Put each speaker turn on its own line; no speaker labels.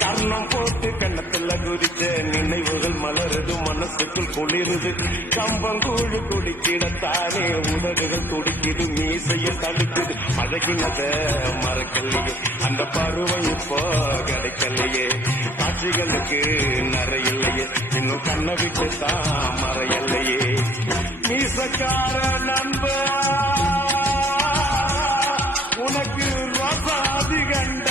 கண்ணம் போட்டு கண்ணத்துல குறிச்ச நினைவுகள் மலருது மனசுக்குள் குளிருது. கம்பம் கூழு குடிக்கிடத்தானே உதடுகள் துடிக்கிது மீசையை தடுக்குது. அழகினத மறக்கலையே அந்த பருவம் இப்போ கிடைக்கலையே. காட்சிகளுக்கு நிறையில்லையே இன்னும் கண்ணை விட்டு தான் மறையல்லையே மீசக்கார நண்ப உனக்கு ரசாதி கண்ட